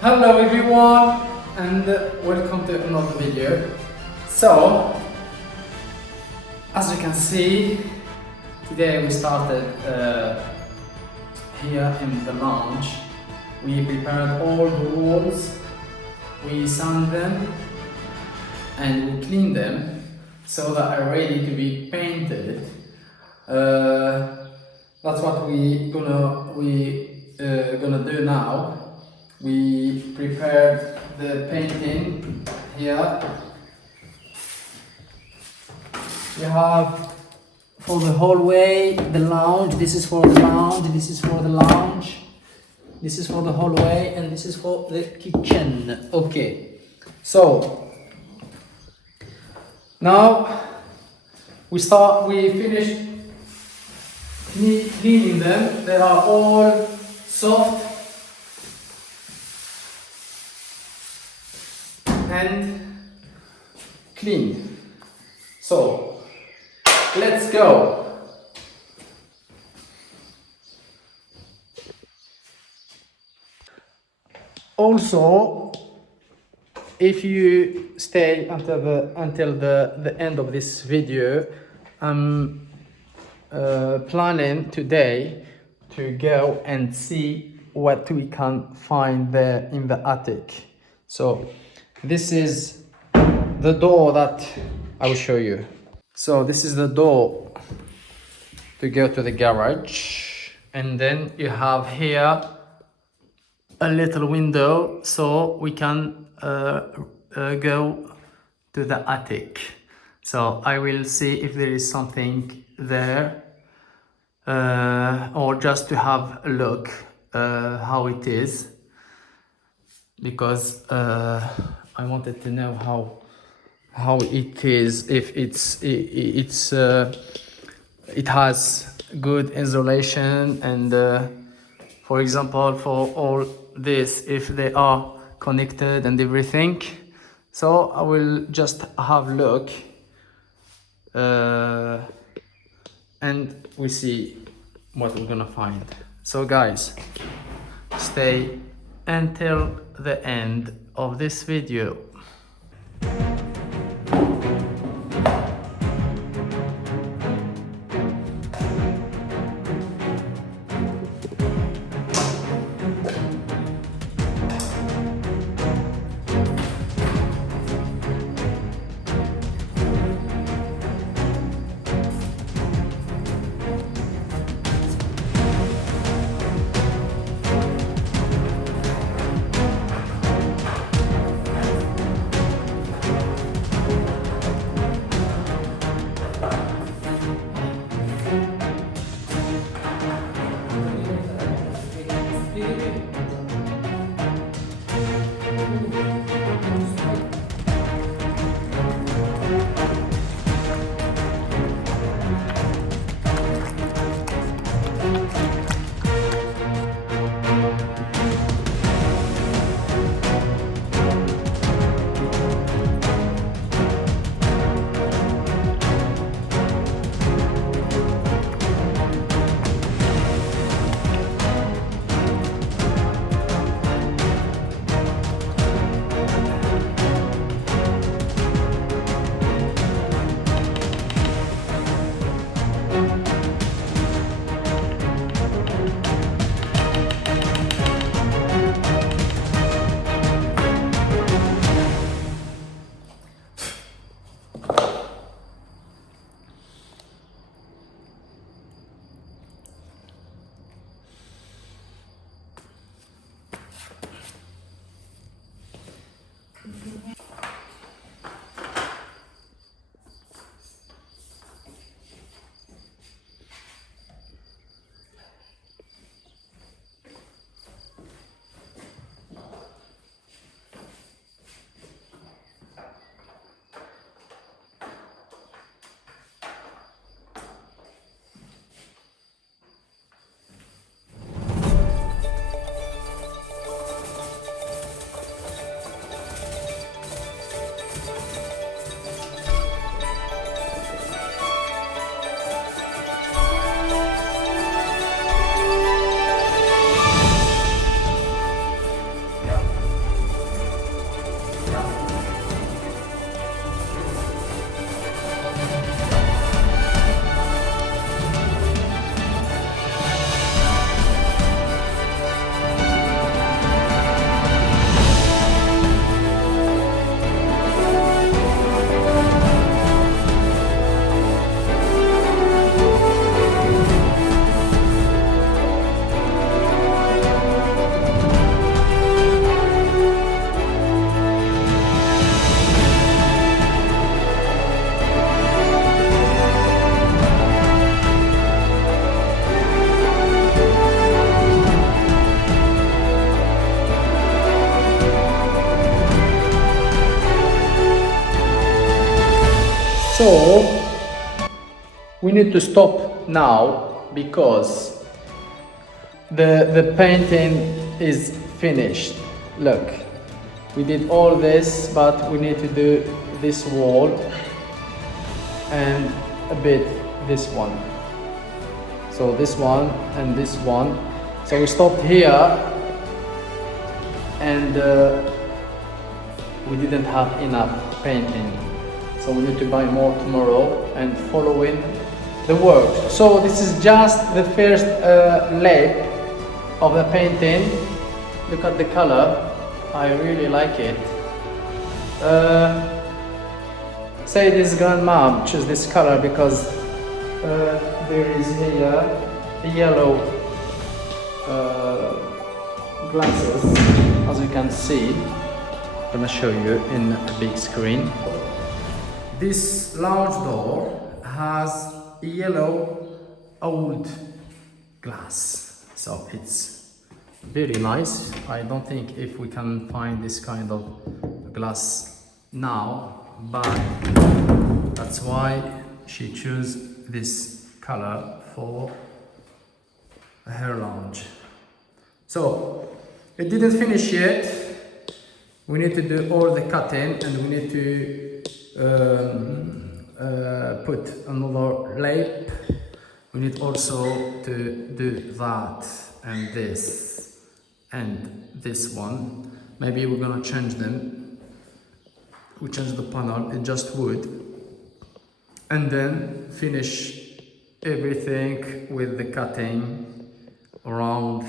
Hello everyone and welcome to another video. So, as you can see, today we started here in the lounge. We prepared all the walls, we sand them and we clean them so that are ready to be painted. That's what we gonna do now. We prepared the painting here. We have for the hallway, the lounge. This is for the lounge, this is for the lounge, this is for the hallway, and this is for the kitchen. Okay, so now we finished cleaning them. They are all soft and clean. So let's go. Also, if you stay until the end of this video, I'm planning today to go and see what we can find there in the attic. So this is the door that I will show you. So this is the door to go to the garage, and then you have here a little window so we can go to the attic. So I will see if there is something there, or just to have a look how it is, because I wanted to know how it is, if it has good insulation, and for example for all this, if they are connected and everything. So I will just have a look and we see what we're gonna find. So guys, stay until the end of this video. So we need to stop now because the painting is finished. Look, we did all this, but we need to do this wall and a bit this one. So this one and this one. So we stopped here and we didn't have enough painting. So we need to buy more tomorrow and following the work. So this is just the first layer of the painting. Look at the color. I really like it. Say this grandma choose this color because there is here a yellow glasses, as you can see. I'm gonna show you in a big screen. This large door has a yellow old glass, so it's very nice. I don't think if we can find this kind of glass now, but that's why she chose this color for her lounge. So it didn't finish yet. We need to do all the cutting and we need to put another layer. We need also to do that and this and this one. Maybe we're gonna change them. We change the panel, it's just wood, and then finish everything with the cutting around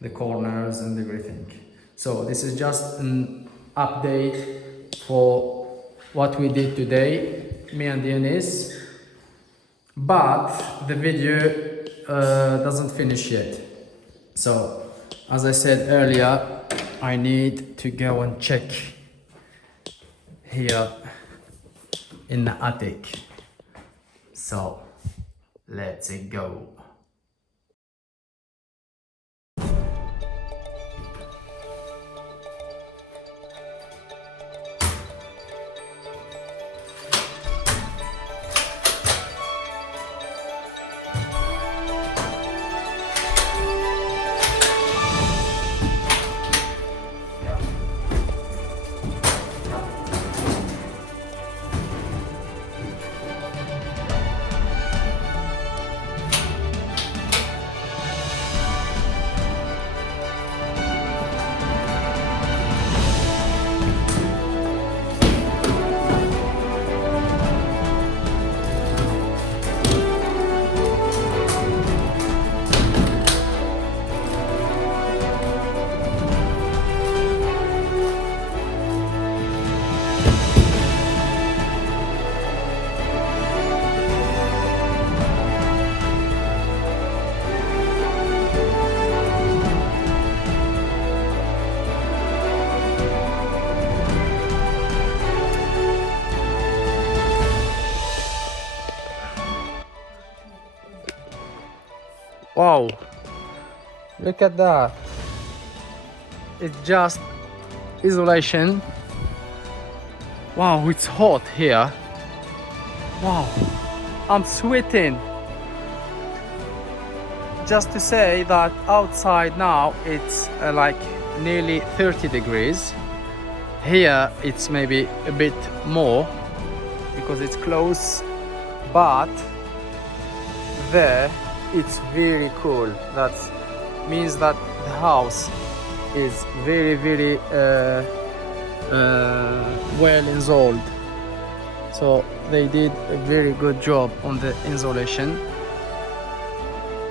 the corners and everything. So this is just an update for what we did today, me and Dionys, but the video doesn't finish yet. So as I said earlier, I need to go and check here in the attic. So let's go. Wow, look at that. It's just isolation. Wow, it's hot here. Wow, I'm sweating. Just to say that outside now it's like nearly 30 degrees. Here it's maybe a bit more because it's close, but there it's very cool. That means that the house is very well installed. So they did a very good job on the insulation.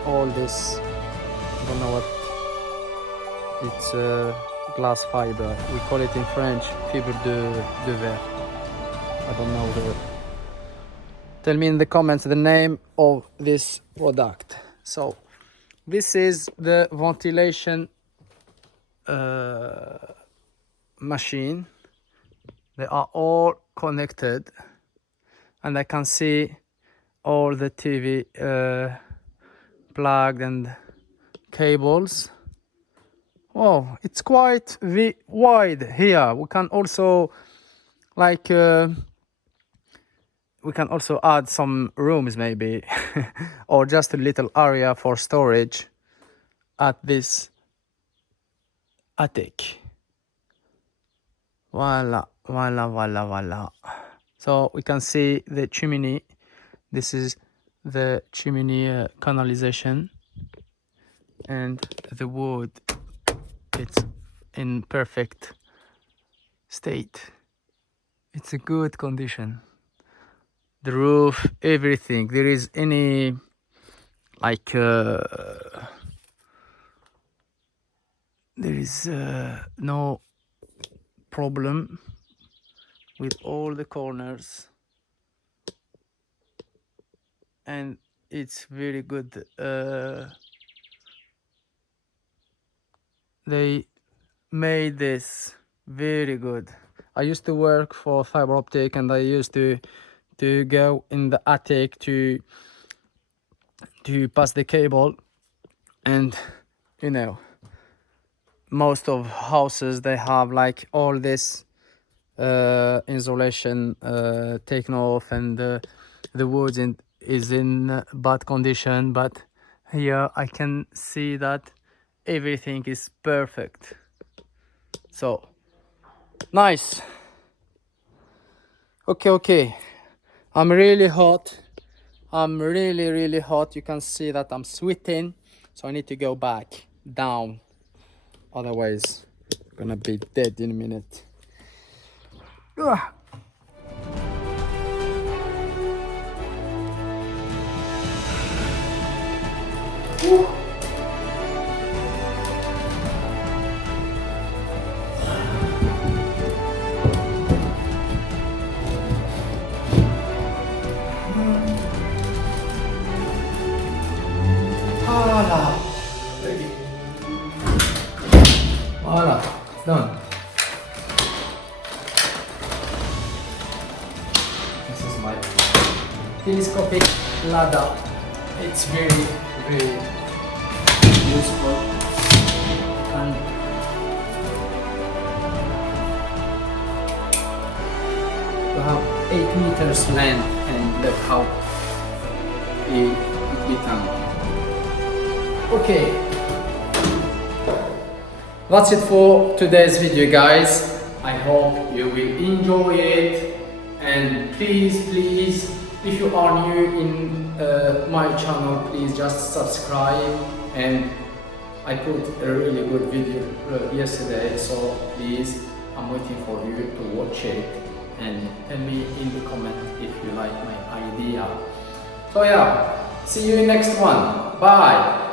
All this, I don't know what it's, glass fiber. We call it in French fibre de verre. I don't know the. Tell me in the comments the name of this product. So this is the ventilation machine. They are all connected and I can see all the TV plugged and cables. Oh, it's quite wide here. We can also like we can also add some rooms maybe or just a little area for storage at this attic. Voila, voila, voila, voila. So we can see the chimney. This is the chimney canalization, and the wood, it's in perfect state. It's a good condition. The roof, everything. There is any like there is no problem with all the corners, and it's very good. They made this very good. I used to work for fiber optic, and I used to go in the attic to pass the cable, and you know, most of houses, they have like all this insulation taken off, and the wood is in bad condition, but here I can see that everything is perfect. So nice. Okay, I'm really hot. I'm really hot. You can see that I'm sweating, so I need to go back down, otherwise I'm gonna be dead in a minute. Ugh. Voila. Voila, it's done. This is my telescopic ladder. It's very useful, and we have 8 meters length, and look how it become. Okay, that's it for today's video, guys. I hope you will enjoy it, and please, if you are new in my channel, please just subscribe. And I put a really good video yesterday, so please, I'm waiting for you to watch it and tell me in the comment if you like my idea. So yeah, see you in next one. Bye.